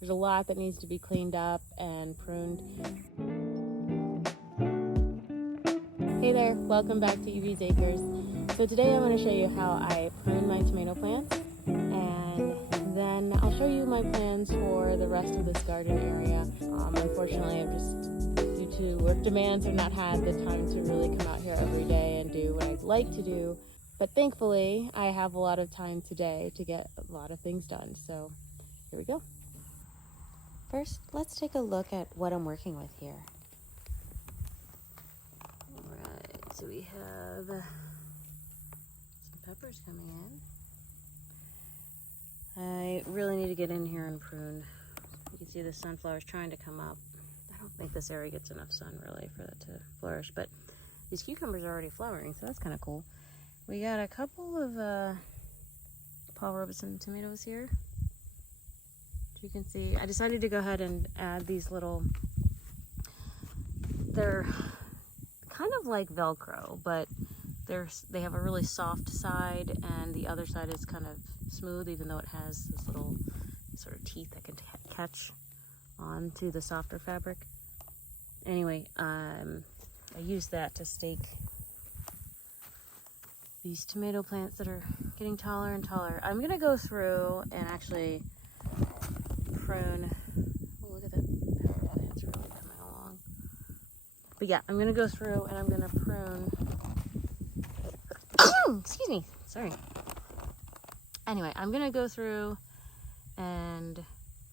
There's a lot that needs to be cleaned up and pruned. Hey there, welcome back to Evie's Acres. So today I'm going to show you how I prune my tomato plants, and then I'll show you my plans for the rest of this garden area. Unfortunately, I've just, due to work demands, I've not had the time to really come out here every day and do what I'd like to do. But thankfully, I have a lot of time today to get a lot of things done. So here we go. First, let's take a look at what I'm working with here. Alright, so we have some peppers coming in. I really need to get in here and prune. You can see the sunflower's trying to come up. I don't think this area gets enough sun really for that to flourish, but these cucumbers are already flowering, so that's kind of cool. We got a couple of Paul Robeson tomatoes here. As you can see, I decided to go ahead and add these little, they're kind of like Velcro, but they have a really soft side and the other side is kind of smooth, even though it has this little sort of teeth that can catch onto the softer fabric. Anyway, I used that to stake these tomato plants that are getting taller and taller. I'm gonna go through and actually prune. Oh, look at that pepper plant's really coming along. But yeah, I'm gonna go through and I'm gonna prune. Excuse me, sorry. Anyway, I'm gonna go through and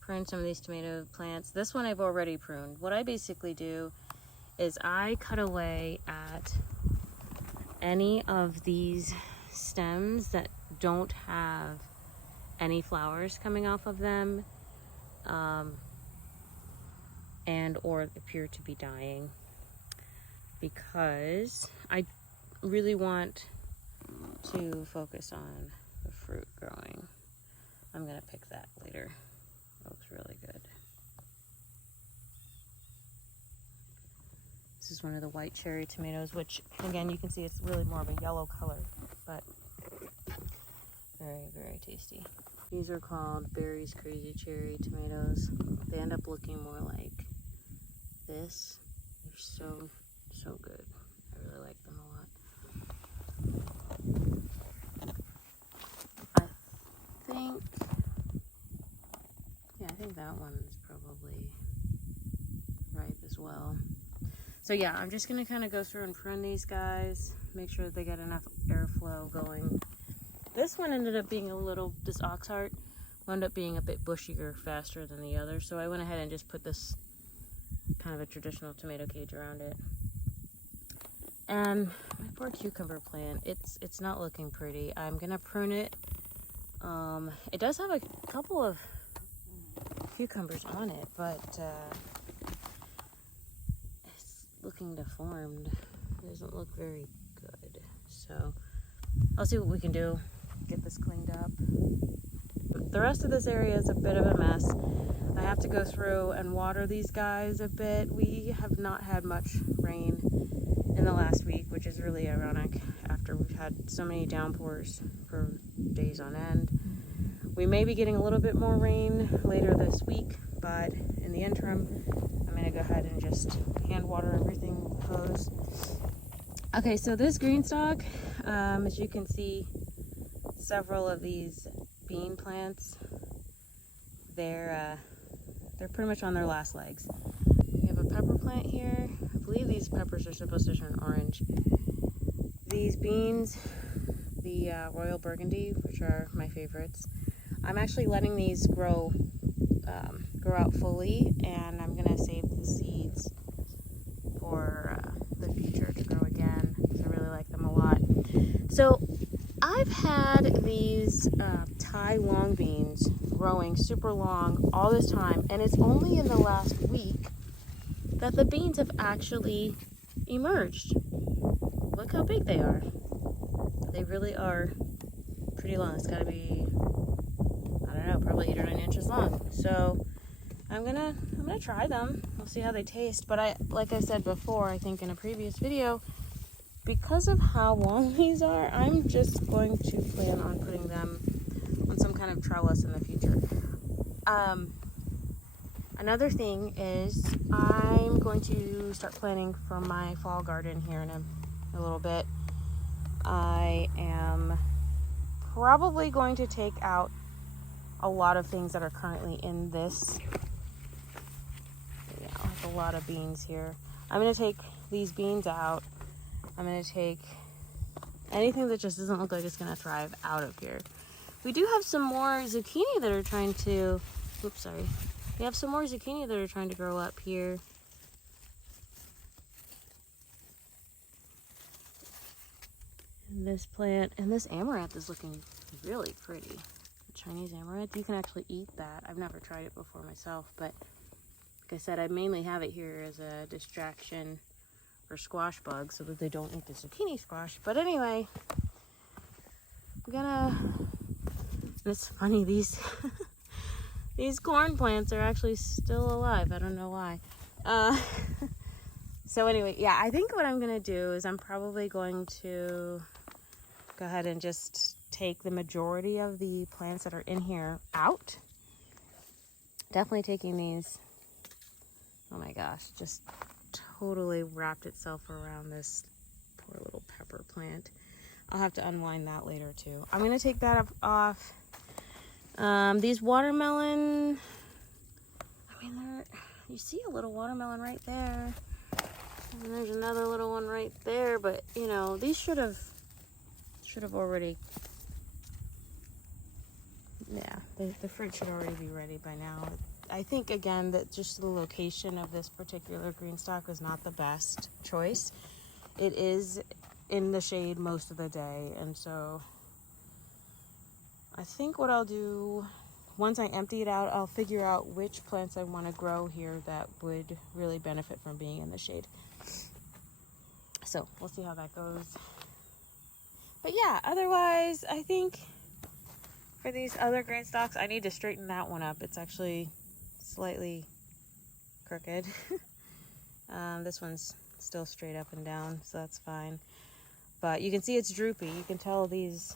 prune some of these tomato plants. This one I've already pruned. What I basically do is I cut away at any of these stems that don't have any flowers coming off of them, and or appear to be dying, because I really want to focus on the fruit growing. I'm gonna pick that later. It looks really good. This is one of the white cherry tomatoes, which again you can see it's really more of a yellow color, but very, very tasty. These are called Barry's Crazy Cherry tomatoes. They end up looking more like this. They're so, so good. I really like them a lot. I think that one is probably ripe as well. So yeah, I'm just gonna kind of go through and prune these guys, make sure that they get enough airflow going. This one ended up being this oxheart wound up being a bit bushier faster than the other, so I went ahead and just put this kind of a traditional tomato cage around it. And my poor cucumber plant, it's not looking pretty. I'm gonna prune it. It does have a couple of cucumbers on it, but looking deformed. It doesn't look very good. So I'll see what we can do, get this cleaned up. The rest of this area is a bit of a mess. I have to go through and water these guys a bit. We have not had much rain in the last week, which is really ironic after we've had so many downpours for days on end. We may be getting a little bit more rain later this week, but in the interim, I'm gonna go ahead and just hand water everything with the hose. Okay, so this green stalk, as you can see, several of these bean plants, they're pretty much on their last legs. We have a pepper plant here. I believe these peppers are supposed to turn orange. These beans, the Royal Burgundy, which are my favorites, I'm actually letting these grow out fully, and I'm gonna save the seeds for the future to grow again, because I really like them a lot. So I've had these Thai long beans growing super long all this time, and it's only in the last week that the beans have actually emerged. Look how big they are. They really are pretty long. It's got to be, I don't know, probably 8 or 9 inches long. So I'm gonna try them. We'll see how they taste. But like I said before, I think in a previous video, because of how long these are, I'm just going to plan on putting them on some kind of trellis in the future. another thing is I'm going to start planning for my fall garden here in a little bit. I am probably going to take out a lot of things that are currently in this. Yeah, I have a lot of beans here. I'm going to take these beans out. I'm going to take anything that just doesn't look like it's going to thrive out of here. We do have some more zucchini that are trying to, oops, sorry. We have some more zucchini that are trying to grow up here. And this plant, and this amaranth is looking really pretty. The Chinese amaranth, you can actually eat that. I've never tried it before myself, but like I said, I mainly have it here as a distraction for squash bugs so that they don't eat the zucchini squash. But anyway, I'm gonna, and it's funny, these these corn plants are actually still alive. I don't know why. So anyway, yeah, I think what I'm gonna do is I'm probably going to go ahead and just take the majority of the plants that are in here out. Definitely taking these, oh my gosh, just totally wrapped itself around this poor little pepper plant. I'll have to unwind that later too. I'm gonna take that off. These watermelon, I mean, you see a little watermelon right there. And there's another little one right there, but you know, these should have already, yeah, the fruit should already be ready by now. I think again that just the location of this particular green stock was not the best choice. It is in the shade most of the day, and so I think what I'll do, once I empty it out, I'll figure out which plants I want to grow here that would really benefit from being in the shade. So we'll see how that goes. But yeah, otherwise, I think for these other green stalks, I need to straighten that one up. It's actually slightly crooked. This one's still straight up and down, so that's fine. But you can see it's droopy. You can tell these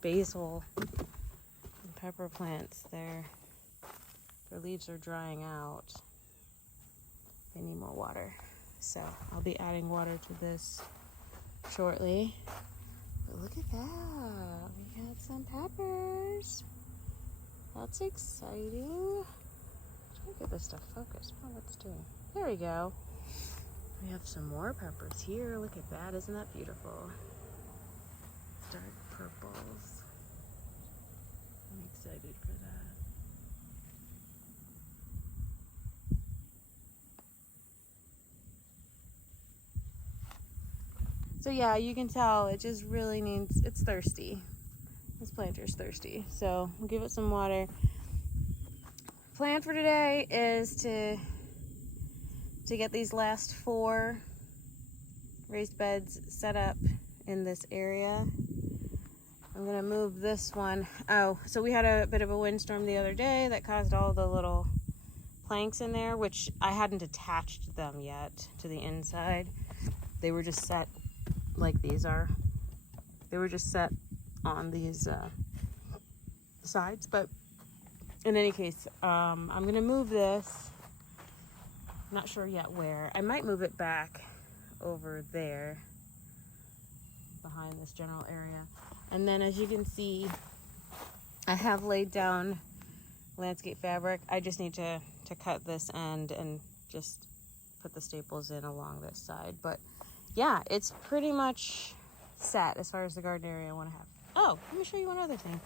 basil and pepper plants, their leaves are drying out. They need more water. So I'll be adding water to this shortly. But look at that. We got some peppers. That's exciting. Try to get this stuff focused. Oh, what's it doing? There we go. We have some more peppers here. Look at that. Isn't that beautiful? Dark purples. I'm excited for that. So yeah, you can tell it just really needs, it's thirsty. This planter's thirsty. So we'll give it some water. Plan for today is to get these last 4 raised beds set up in this area. I'm gonna move this one. Oh, so we had a bit of a windstorm the other day that caused all the little planks in there, which I hadn't attached them yet to the inside. They were just set like these are. They were just set on these sides, but in any case, I'm gonna move this. Not sure yet where. I might move it back over there behind this general area. And then as you can see, I have laid down landscape fabric. I just need to cut this end and just put the staples in along this side. But yeah, it's pretty much set as far as the garden area I want to have. Oh, let me show you one other thing,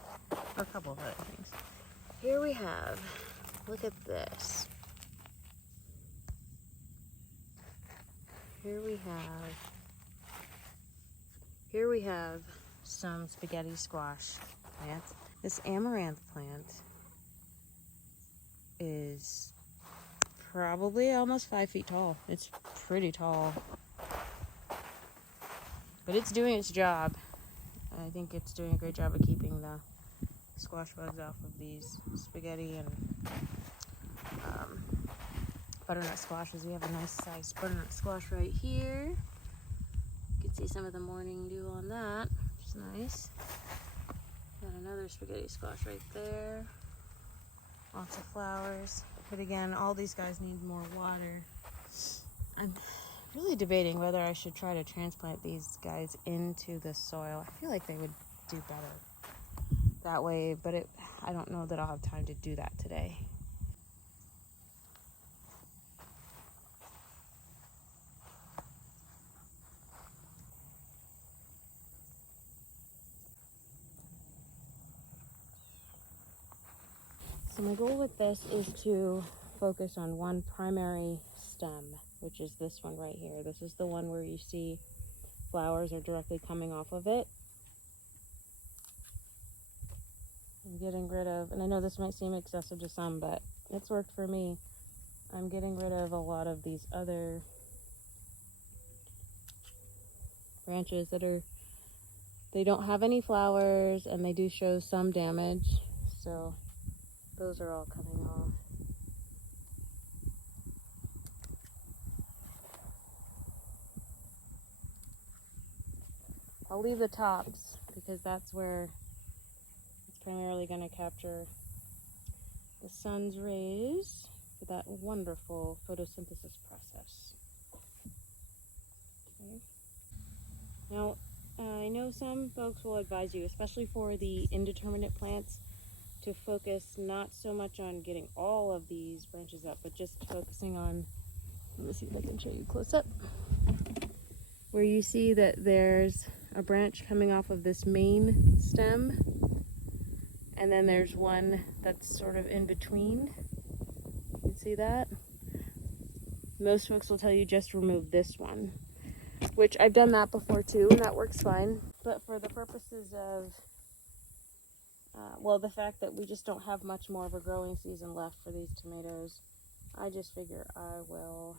or a couple of other things. Here we have, look at this. Here we have some spaghetti squash plants. This amaranth plant is probably almost 5 feet tall. It's pretty tall. But it's doing its job. I think it's doing a great job of keeping the squash bugs off of these spaghetti and butternut squashes. We have a nice sized butternut squash right here. You can see some of the morning dew on that, which is nice. Got another spaghetti squash right there. Lots of flowers. But again, all these guys need more water. I'm really debating whether I should try to transplant these guys into the soil. I feel like they would do better that way, but I don't know that I'll have time to do that today. So my goal with this is to focus on one primary stem, which is this one right here. This is the one where you see flowers are directly coming off of it. I'm getting rid of, and I know this might seem excessive to some, but it's worked for me. I'm getting rid of a lot of these other branches that they don't have any flowers and they do show some damage. So those are all coming off. I'll leave the tops because that's where it's primarily going to capture the sun's rays for that wonderful photosynthesis process. Okay. Now, I know some folks will advise you, especially for the indeterminate plants, to focus not so much on getting all of these branches up, but just focusing on, let me see if I can show you close up, where you see that there's a branch coming off of this main stem, and then there's one that's sort of in between. You can see that? Most folks will tell you just remove this one, which I've done that before too, and that works fine. But for the purposes of well, the fact that we just don't have much more of a growing season left for these tomatoes, I just figure I will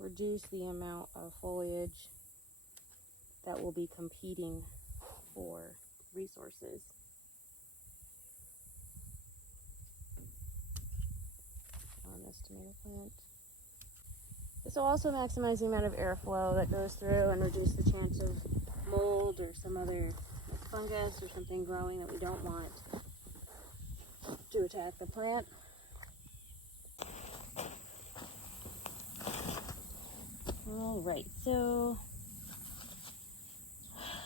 reduce the amount of foliage that will be competing for resources. On this tomato plant. This will also maximize the amount of airflow that goes through and reduce the chance of mold or some other fungus or something growing that we don't want to attack the plant. Alright, so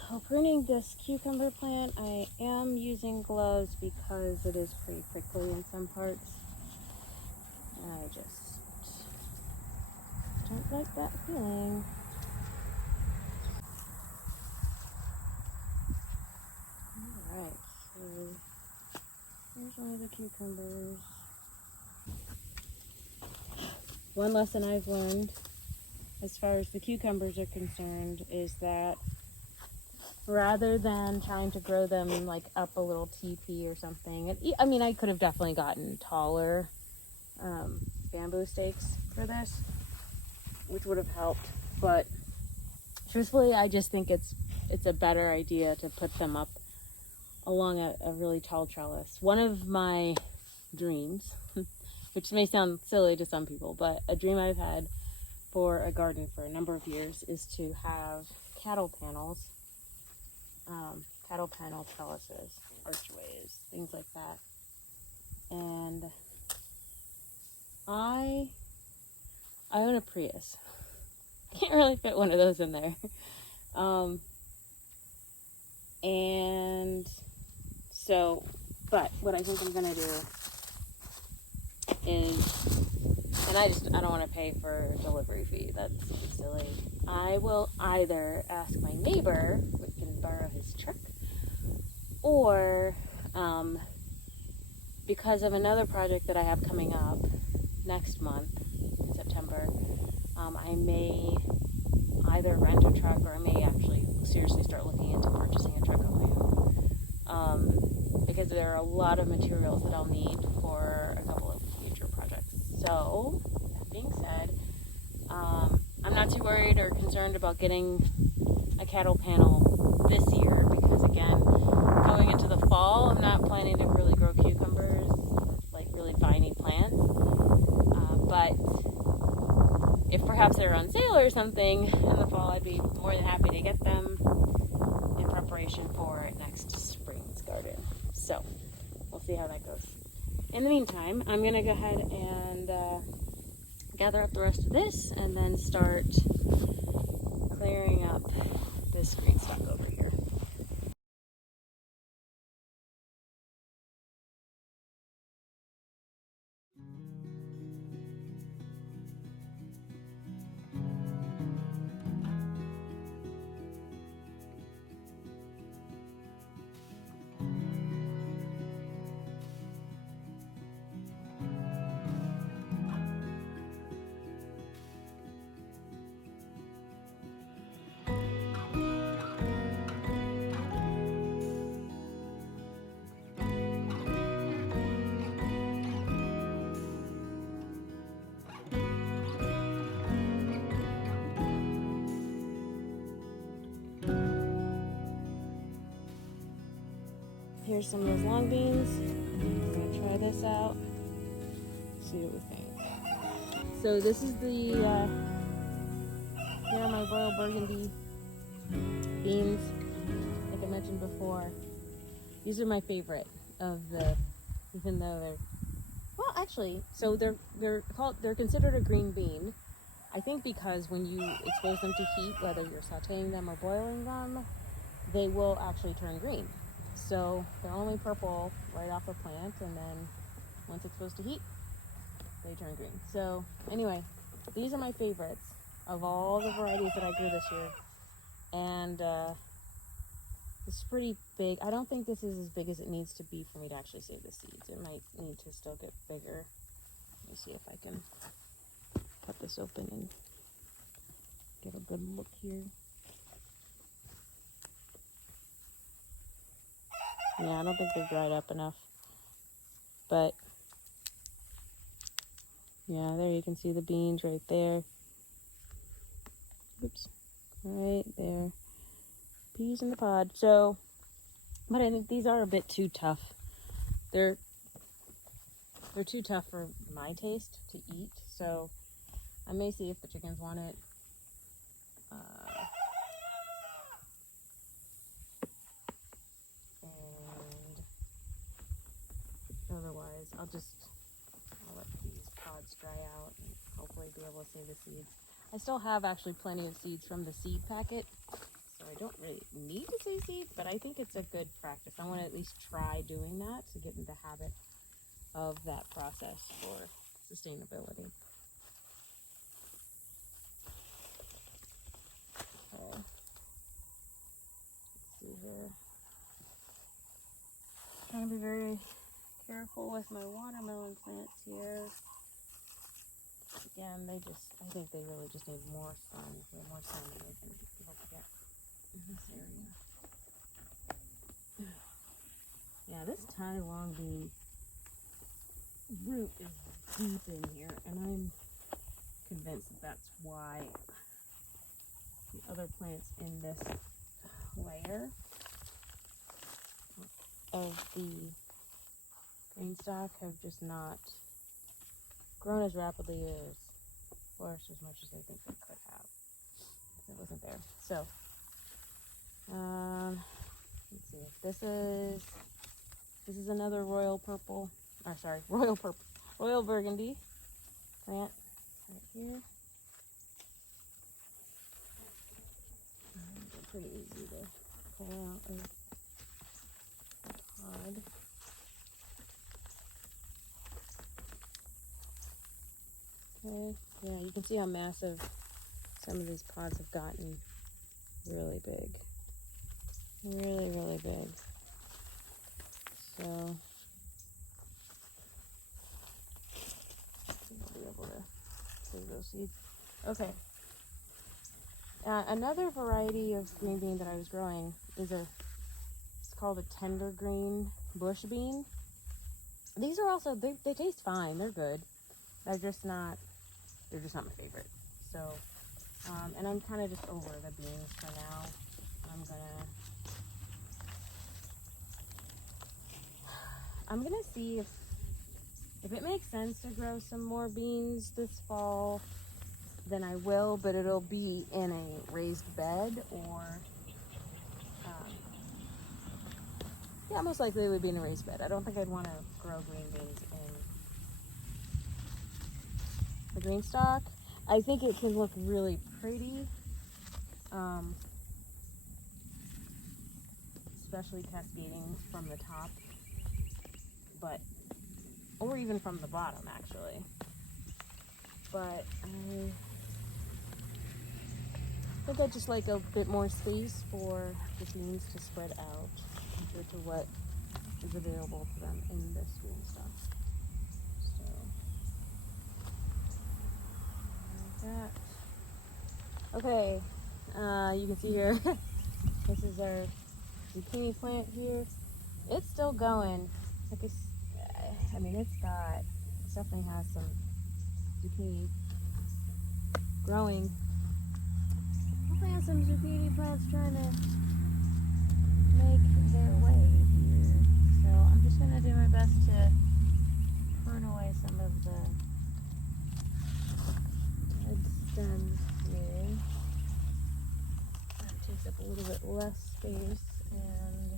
while pruning this cucumber plant, I am using gloves because it is pretty prickly in some parts. And I just don't like that feeling. Alright, so here's one of the cucumbers. One lesson I've learned as far as the cucumbers are concerned is that rather than trying to grow them like up a little teepee or something, I mean, I could have definitely gotten taller bamboo stakes for this, which would have helped, but truthfully, I just think it's a better idea to put them up along a really tall trellis. One of my dreams, which may sound silly to some people, but a dream I've had for a garden for a number of years is to have cattle panel trellises, archways, things like that. And I own a Prius. Can't really fit one of those in there. And so, but what I think I'm gonna do is, and I don't want to pay for delivery fee, that's silly. I will either ask my neighbor if we can borrow his truck, or because of another project that I have coming up next month in September, I may either rent a truck, or I may actually seriously start looking into purchasing a truck of my own, because there are a lot of materials that I'll need for a couple of future projects. So, that being said, I'm not too worried or concerned about getting a cattle panel this year, because again, going into the fall, I'm not planning to really grow cucumbers, like really viney plants, but if perhaps they're on sale or something in the fall, I'd be more than happy to get them in preparation for next spring's garden. So, we'll see how that goes. in the meantime, I'm gonna go ahead and gather up the rest of this and then start clearing up this green stock over here. Here's some of those long beans. We're gonna try this out. See what we think. So this is the here are my royal burgundy beans. Like I mentioned before, these are my favorite of the. Even though they're well, actually, so they're considered a green bean. I think because when you expose them to heat, whether you're sautéing them or boiling them, they will actually turn green. So they're only purple right off the plant, and then once exposed to heat, they turn green. So anyway, these are my favorites of all the varieties that I grew this year. And this is pretty big. I don't think this is as big as it needs to be for me to actually save the seeds. It might need to still get bigger. Let me see if I can cut this open and get a good look here. Yeah, I don't think they're dried up enough. But yeah, there you can see the beans right there. Oops. Right there. Peas in the pod. So, but I think these are a bit too tough. They're too tough for my taste to eat. So I may see if the chickens want it. And otherwise, I'll let these pods dry out and hopefully be able to save the seeds. I still have actually plenty of seeds from the seed packet, so I don't really need to save seeds, but I think it's a good practice. I want to at least try doing that to get into the habit of that process for sustainability. Okay. Let's see here. Trying to be very careful with my watermelon plants here. Again, I think they really just need more sun. The more sun than they can be able to get in this area. Yeah, this tiny long bean root is deep in here, and I'm convinced that's why the other plants in this layer of the green stock have just not grown as rapidly or flourished as much as I think they could have. It wasn't there. So, let's see. This is another royal burgundy plant right here. They're pretty easy to pull out of the pod. Okay, yeah, you can see how massive some of these pods have gotten. Really big. Really, really big. So, I'll be able to save those seeds. Okay. Another variety of green bean that I was growing is it's called a tender green bush bean. These are also, they taste fine. They're good. They're just not my favorite. So, and I'm kind of just over the beans for now. I'm gonna see if it makes sense to grow some more beans this fall, then I will, but it'll be in a raised bed or, yeah, most likely it would be in a raised bed. I don't think I'd want to grow green beans in green stalk. I think it can look really pretty, especially cascading from the top, or even from the bottom actually. But I think I just like a bit more space for the beans to spread out compared to what is available to them in this green stuff. So, like that. Okay, you can see here, this is our zucchini plant here. It's still going. I mean, it definitely has some zucchini growing. Definitely has some zucchini plants trying to make their way here. So I'm just gonna do my best to prune away some of the dead stems here. That takes up a little bit less space and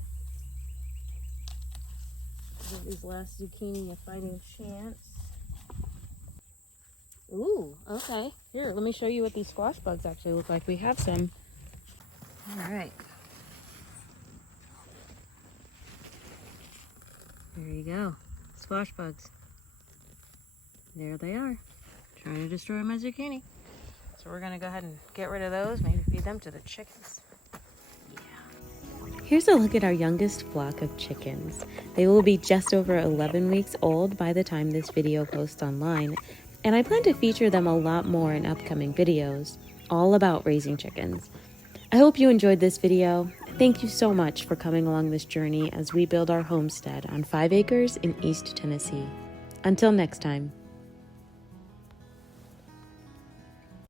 give these last zucchini a fighting chance. Ooh, okay. Here, let me show you what these squash bugs actually look like. We have some. All right. There you go. Squash bugs. There they are. Trying to destroy my zucchini. So we're gonna go ahead and get rid of those, maybe feed them to the chickens. Here's a look at our youngest flock of chickens. They will be just over 11 weeks old by the time this video posts online, and I plan to feature them a lot more in upcoming videos, all about raising chickens. I hope you enjoyed this video. Thank you so much for coming along this journey as we build our homestead on 5 acres in East Tennessee. Until next time.